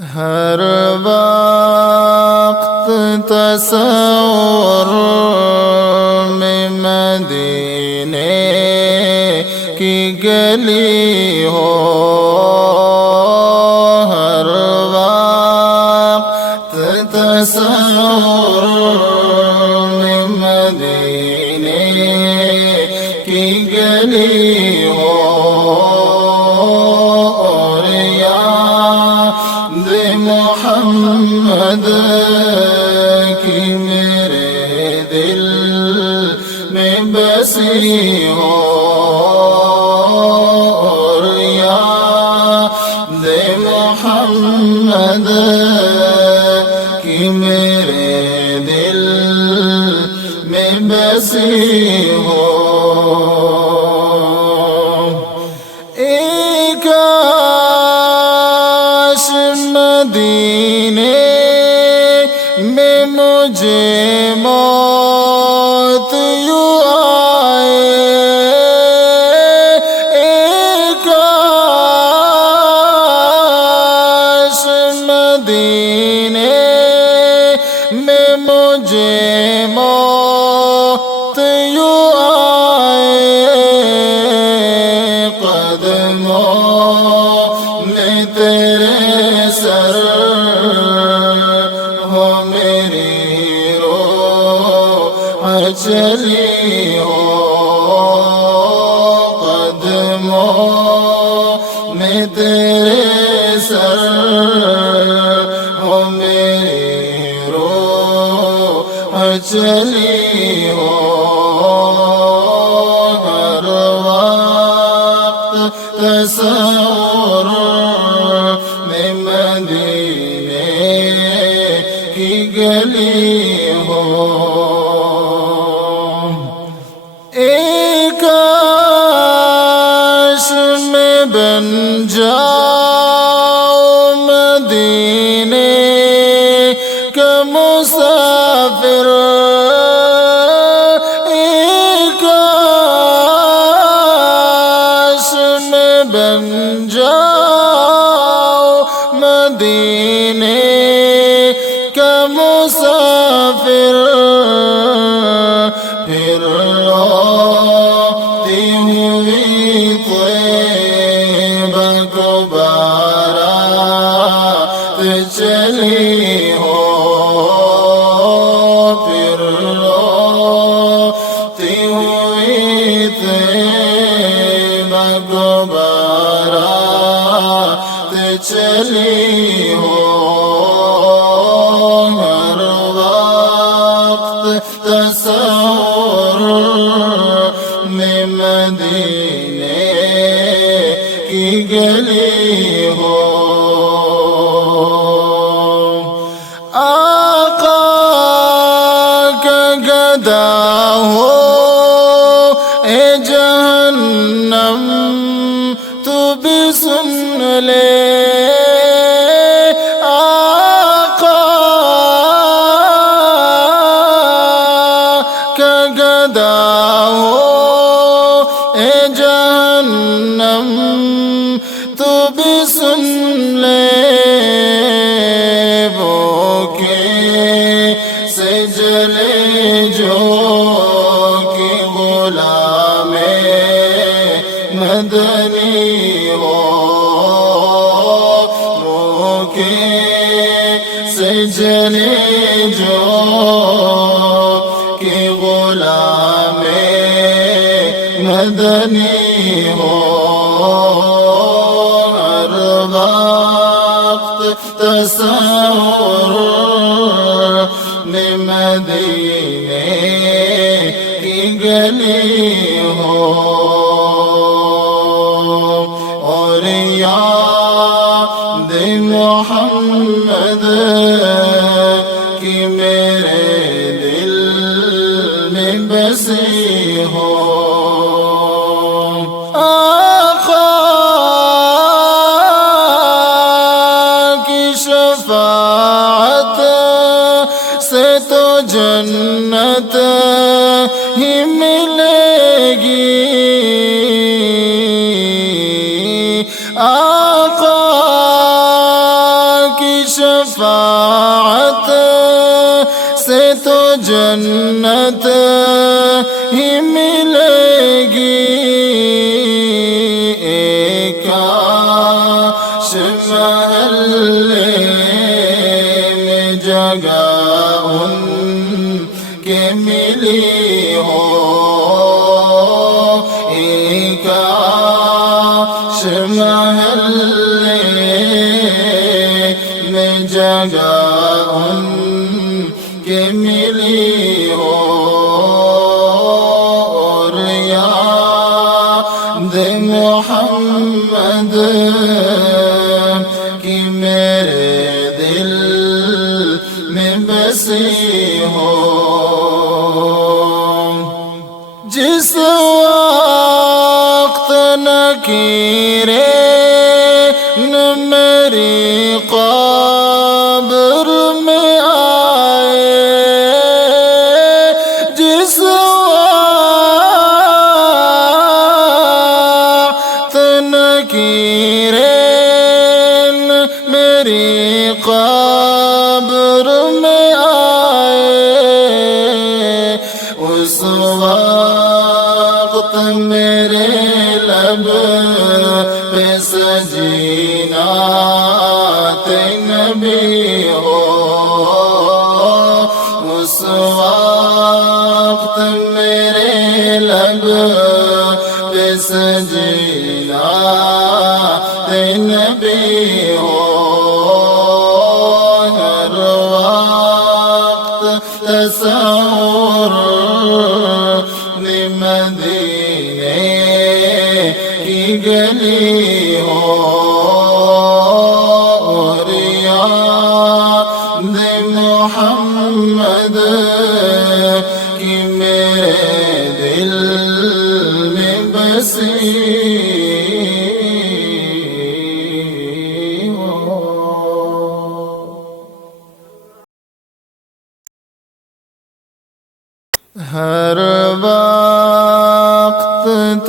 ہر وقت تصور میں مدینے کی گلی ہو، ہر وقت تصور میں مدینے کی گلی ہو، اور یاد محمد کی میرے دل میں بسی ہو، اور یاد محمد کی میرے دل میں بسی ہو۔ مدینے میں مجھے موت یوں آئے، کاش مدینے میں مجھے موت یوں آئے، قدموں میں تیرے سر ہو میری روح چلی ہو، قدموں میں تیرے سر ہو میری روح چلی ہو، ہر وقت تصور میں مدینے کی گلی ہو، کاش میں بن جاؤں مدینے کا مسافر، کاش میں بن جاؤں مدینے کا مسافر، پھر روتی ہوئی طیبہ کو بارات چلی ہو، پھر روتی ہوئی طیبہ کو بارات چلی ہو، ہر وقت تصور میں مدینے کی گلی ہو، آقا کا گدا ہو اے جہنم تو بھی سن لے، آقا کا گدا ہو اے جہنم تو بھی سن لے، وہ کیسے جلے جو کہ غلام مدنی ہو، وہ کیسے جلے جو کہ غلام مدنی ہو، ہر وقت تصور میں مدینے کی گلی ہو، اور یاد محمد کی میرے دل میں بسی ہو، آقا کی شفاعت سے تو جنت ہی ملے گی، آقا کی جنت ہی ملے گی ایک کاش محلے میں جگہ ان کے ملی ہو ایک کاش محلے میں جگہ ان کے ملی ہو اور یاد محمد کی میرے دل میں بسی ہو جس وقت نکیرے نہ میری قبر میں آئے جس وقت نکیرے نہ میری قبر میں آئے اس وقت میرے لب پہ سجینا نبی ہو اس وقت میرے لب پہ سجینا نبی ہو ہر وقت تصور مدینے کی گلی ہو اور یاد محمد کی میرے دل میں بسی ہو ہر بار